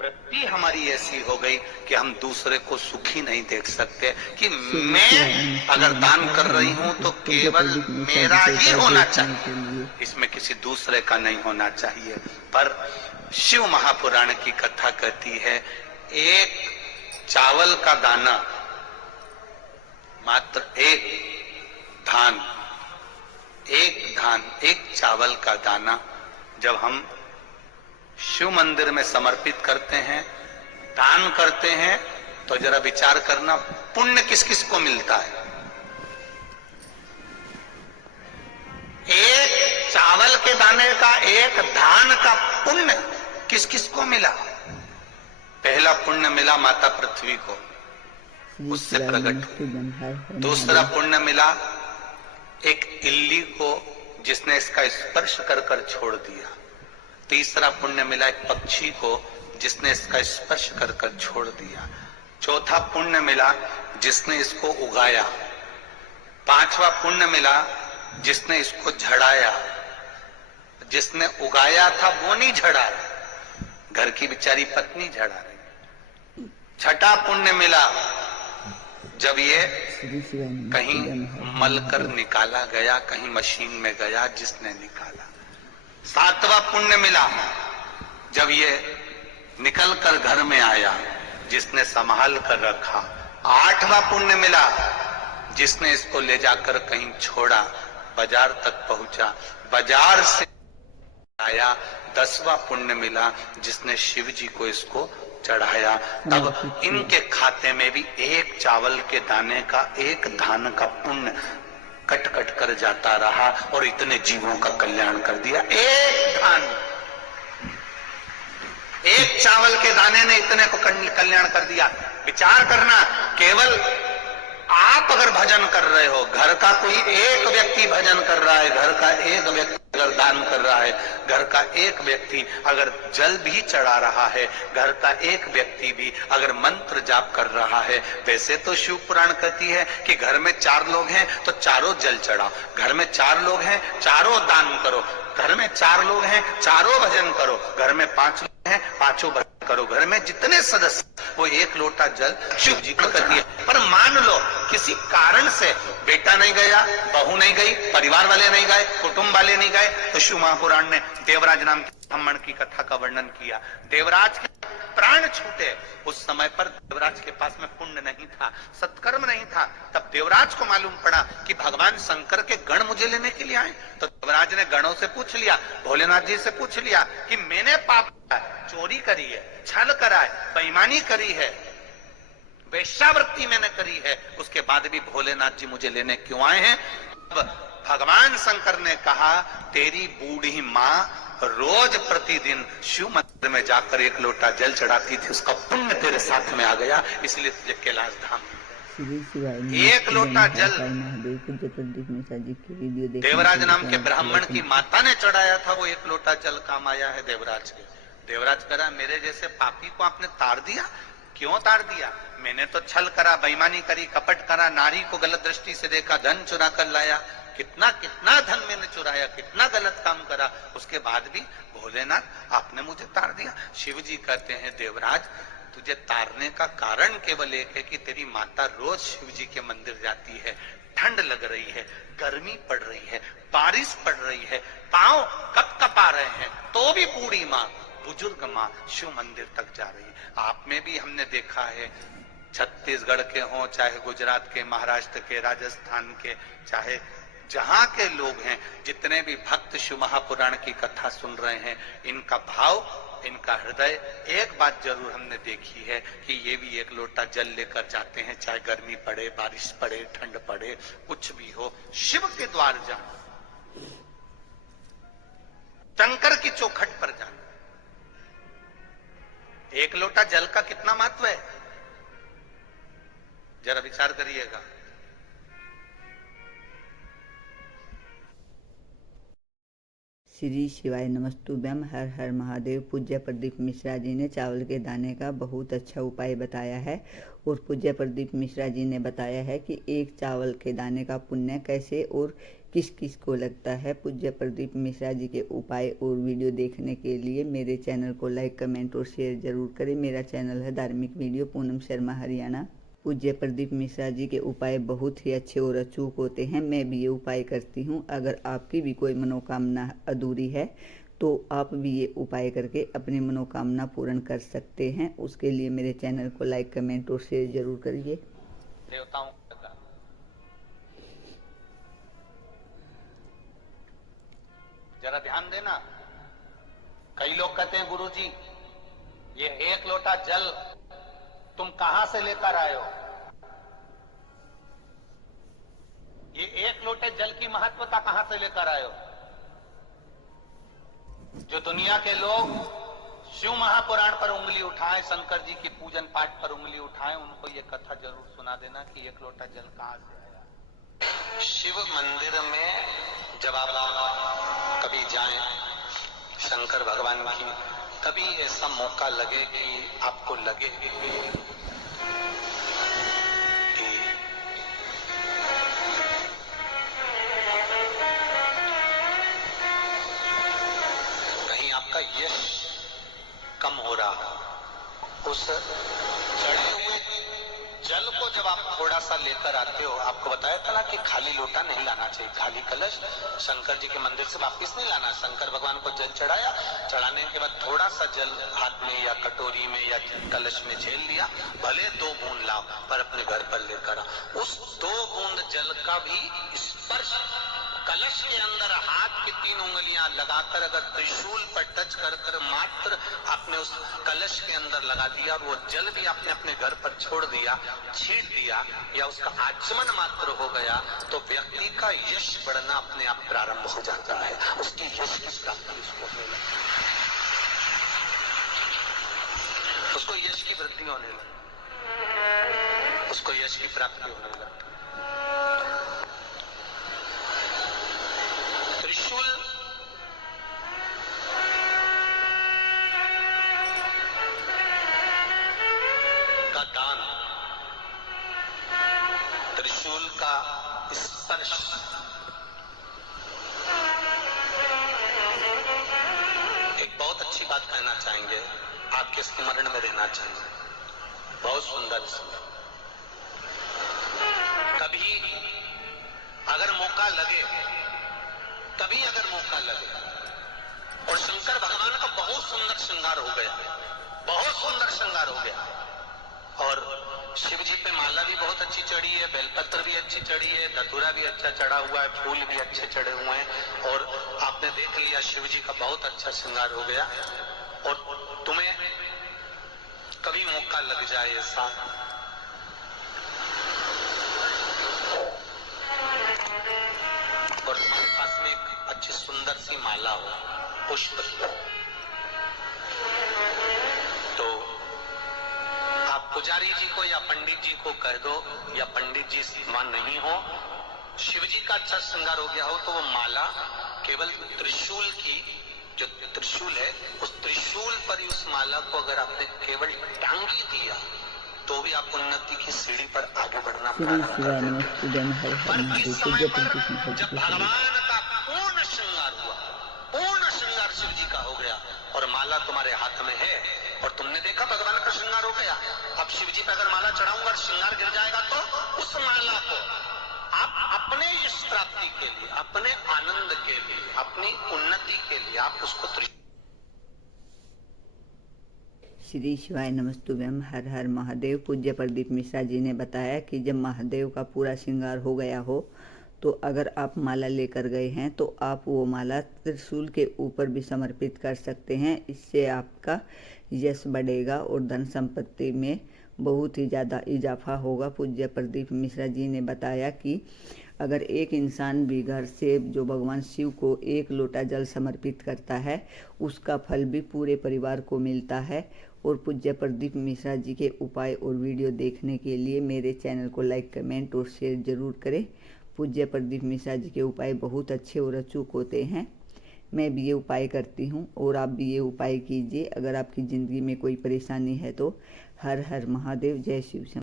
वृत्ति हमारी ऐसी हो गई कि हम दूसरे को सुखी नहीं देख सकते, कि मैं अगर दान कर रही हूं तो केवल मेरा ही होना चाहिए, इसमें किसी दूसरे का नहीं होना चाहिए। पर शिव महापुराण की कथा कहती है, एक चावल का दाना, मात्र एक धान, एक चावल का दाना जब हम शिव मंदिर में समर्पित करते हैं, दान करते हैं, तो जरा विचार करना पुण्य किस किस को मिलता है। एक चावल के दाने का, एक धान का पुण्य किस किस को मिला? पहला पुण्य मिला माता पृथ्वी को, उससे प्रकट हुई। दूसरा पुण्य मिला एक इल्ली को, जिसने इसका स्पर्श कर कर छोड़ दिया। तीसरा पुण्य मिला एक पक्षी को, जिसने इसका स्पर्श कर कर छोड़ दिया। चौथा पुण्य मिला जिसने इसको उगाया। पांचवा पुण्य मिला जिसने इसको झड़ाया। जिसने उगाया था वो नहीं झड़ा, घर की बेचारी पत्नी झड़ा रही। छठा पुण्य मिला जब ये कहीं मलकर निकाला गया, कहीं मशीन में गया, जिसने निकाला। सातवां पुण्य मिला जब ये निकल कर घर में आया, जिसने संभाल कर रखा। आठवां पुण्य मिला जिसने इसको ले जाकर कहीं छोड़ा, बाजार तक पहुंचा, बाजार से आया। 10वां पुण्य मिला जिसने शिव जी को इसको चढ़ाया। तब इनके खाते में भी एक चावल के दाने का, एक धान का पुण्य कट कट कर जाता रहा और इतने जीवों का कल्याण कर दिया। एक धान, एक चावल के दाने ने इतने को कल्याण कर दिया। विचार करना, केवल आप अगर भजन कर रहे हो, घर का कोई एक व्यक्ति भजन कर रहा है, घर का एक व्यक्ति अगर दान कर रहा है, घर का एक व्यक्ति अगर जल भी चढ़ा रहा है, घर का एक व्यक्ति भी अगर मंत्र जाप कर रहा है। वैसे तो शिव पुराण कहती है कि घर में 4 लोग हैं तो चारों जल चढ़ाओ, घर में 4 लोग हैं चारों दान करो, घर में 4 लोग हैं चारों भजन करो, घर में 5 लोग हैं 5 भजन करो। घर में जितने सदस्य वो 1 लोटा जल शिव जी को कर दिए। पर मान लो किसी कारण से बेटा नहीं गया, बहू नहीं गई, परिवार वाले नहीं गए, कुटुंब वाले नहीं गए, तो शिव महापुराण ने देवराज नाम के ब्राह्मण की कथा का वर्णन किया। देवराज के प्राण छूटे, उस समय पर देवराज के पास में पुण्य नहीं था, सत्कर्म नहीं था। तब देवराज को मालूम पड़ा कि भगवान शंकर के गण मुझे लेने के लिए आए। तो देवराज ने गणों से पूछ लिया, भोलेनाथ जी से पूछ लिया कि मैंने पाप चोरी करी है, छल करा है, बेईमानी करी है, वेश्यावृत्ति मैंने करी है, उसके बाद भी भोलेनाथ जी मुझे लेने क्यों आए हैं? भगवान शंकर ने कहा, तेरी बूढ़ी माँ रोज प्रतिदिन शिव मंदिर में जाकर 1 लोटा जल चढ़ाती थी, उसका पुण्य तेरे साथ में आ गया, इसलिए तुझे कैलाश धाम। 1 लोटा जल देवराज नाम के ब्राह्मण की माता ने चढ़ाया था, वो 1 लोटा जल काम आया है देवराज के। देवराज कह रहा, मेरे जैसे पापी को आपने ताड़ दिया। क्यों ताड़ दिया? मैंने तो छल करा, बेईमानी करी, कपट करा, नारी को गलत दृष्टि से देखा, धन चुरा कर लाया, कितना कितना धन मैंने चुराया, कितना गलत काम करा, उसके बाद भी भोलेनाथ आपने मुझे ताड़ दिया। शिव जी कहते हैं, देवराज तुझे तारने का कारण केवल एक है कि तेरी माता रोज शिव जी के मंदिर जाती है, ठंड लग रही है, गर्मी पड़ रही है, बारिश पड़ रही है, पांव कपकपा रहे हैं, तो भी बूढ़ी माँ, बुजुर्ग माँ शिव मंदिर तक जा रही है। आप में भी हमने देखा है, छत्तीसगढ़ के हों, चाहे गुजरात के, महाराष्ट्र के, राजस्थान के, चाहे जहां के लोग हैं, जितने भी भक्त शिव महापुराण की कथा सुन रहे हैं, इनका भाव, इनका हृदय, एक बात जरूर हमने देखी है कि ये भी 1 लोटा जल लेकर जाते हैं, चाहे गर्मी पड़े, बारिश पड़े, ठंड पड़े, कुछ भी हो, शिव के द्वार जाना, शंकर की चौखट पर जाना। 1 लोटा जल का कितना महत्व है, जरा विचार करिएगा। श्री शिवाय नमस्तुभ्यम। हर हर महादेव। पूज्य प्रदीप मिश्रा जी ने चावल के दाने का बहुत अच्छा उपाय बताया है और पूज्य प्रदीप मिश्रा जी ने बताया है कि एक चावल के दाने का पुण्य कैसे और किस किस को लगता है। पूज्य प्रदीप मिश्रा जी के उपाय और वीडियो देखने के लिए मेरे चैनल को लाइक, कमेंट और शेयर जरूर करें। मेरा चैनल है धार्मिक वीडियो पूनम शर्मा हरियाणा। पूज्य प्रदीप मिश्रा जी के उपाय बहुत ही अच्छे और अचूक होते हैं। मैं भी ये उपाय करती हूँ। अगर आपकी भी कोई मनोकामना अधूरी है तो आप भी ये उपाय करके अपनी मनोकामना पूर्ण कर सकते हैं। उसके लिए मेरे चैनल को लाइक, कमेंट और शेयर जरूर करिए। देवताओं का जरा ध्यान देना। कई लोग कहते हैं गुरुजी ये 1 लोटा जल तुम कहां से लेकर आए हो? ये 1 लोटे जल की महत्वता कहां से लेकर आए हो? जो दुनिया के लोग शिव महापुराण पर उंगली उठाएं, शंकर जी की पूजन पाठ पर उंगली उठाएं, उनको ये कथा जरूर सुना देना कि 1 लोटा जल कहां से आया। शिव मंदिर में जब आप कभी जाएं शंकर भगवान की, कभी ऐसा मौका लगे कि आपको लगे कि कहीं आपका यश कम हो रहा, उस चढ़े हुए जल को जब आप थोड़ा सा लेकर आते हो, आपको बताया था ना कि खाली लोटा नहीं लाना चाहिए, खाली कलश शंकर जी के मंदिर से वापस नहीं लाना। शंकर भगवान को जल चढ़ाया, चढ़ाने के बाद थोड़ा सा जल हाथ में या कटोरी में या कलश में झेल लिया, भले 2 बूंद लाओ पर अपने घर पर लेकर आओ। उस 2 बूंद जल का भी स्पर्श कलश के अंदर हाथ की 3 उंगलियां लगाकर अगर त्रिशूल पर टच कर मात्र आपने उस कलश के अंदर लगा दिया और वो जल भी आपने अपने घर पर छोड़ दिया, छीट दिया या उसका आचमन मात्र हो गया, तो व्यक्ति का यश बढ़ना अपने आप प्रारंभ हो जाता है। उसकी यश की प्राप्ति उसको होने लगती है, उसको यश की वृद्धि होने लगती, उसको यश की प्राप्ति होने लगती। त्रिशूल का दान, त्रिशूल का स्पर्श एक बहुत अच्छी बात कहना चाहेंगे, आपके स्मरण में रहना चाहिए। बहुत सुंदर। कभी अगर मौका लगे, कभी अगर मौका लगे, और शंकर भगवान का बहुत सुंदर श्रृंगार हो गया, बहुत सुंदर श्रृंगार हो गया, और शिव जी पे माला भी बहुत अच्छी चढ़ी है, बेलपत्र भी अच्छी चढ़ी है, धतूरा भी अच्छा चढ़ा हुआ है, फूल भी अच्छे चढ़े हुए हैं, और आपने देख लिया शिव जी का बहुत अच्छा श्रृंगार हो गया, और तुम्हें कभी मौका लग जाए ऐसा, और तुम्हारे पास में एक अच्छी सुंदर सी माला हो, पुष्प, तो आप पुजारी जी को या पंडित जी को कह दो, या पंडित जी मान नहीं हो, शिव जी का अच्छा श्रृंगार हो गया हो, तो वो माला केवल त्रिशूल की, जो त्रिशूल है उस त्रिशूल पर ही उस माला को अगर आपने केवल टांगी दिया तो भी आप उन्नति की सीढ़ी पर आगे बढ़ना प्रारंभ कर देंगे। पर इस समय पर जब भगवान का पूर्ण श्रृंगार हुआ, पूर्ण श्रृंगार शिव जी का हो गया और माला तुम्हारे हाथ में है, और तुमने देखा भगवान का श्रृंगार हो गया, अब शिव जी पे अगर माला चढ़ाऊंगा और श्रृंगार गिर जाएगा तो उस माला को आप अपने यश प्राप्ति के लिए, अपने आनंद के लिए, अपनी उन्नति के लिए आप उसको श्री शिवाय नमस्तुभ्यम। हर हर महादेव। पूज्य प्रदीप मिश्रा जी ने बताया कि जब महादेव का पूरा श्रृंगार हो गया हो तो अगर आप माला लेकर गए हैं तो आप वो माला त्रिशूल के ऊपर भी समर्पित कर सकते हैं। इससे आपका यश बढ़ेगा और धन संपत्ति में बहुत ही ज़्यादा इजाफा होगा। पूज्य प्रदीप मिश्रा जी ने बताया कि अगर एक इंसान भी घर से जो भगवान शिव को 1 लोटा जल समर्पित करता है उसका फल भी पूरे परिवार को मिलता है। और पूज्य प्रदीप मिश्रा जी के उपाय और वीडियो देखने के लिए मेरे चैनल को लाइक, कमेंट और शेयर जरूर करें। पूज्य प्रदीप मिश्रा जी के उपाय बहुत अच्छे और अचूक होते हैं। मैं भी ये उपाय करती हूँ और आप भी ये उपाय कीजिए। अगर आपकी ज़िंदगी में कोई परेशानी है तो हर हर महादेव। जय शिव।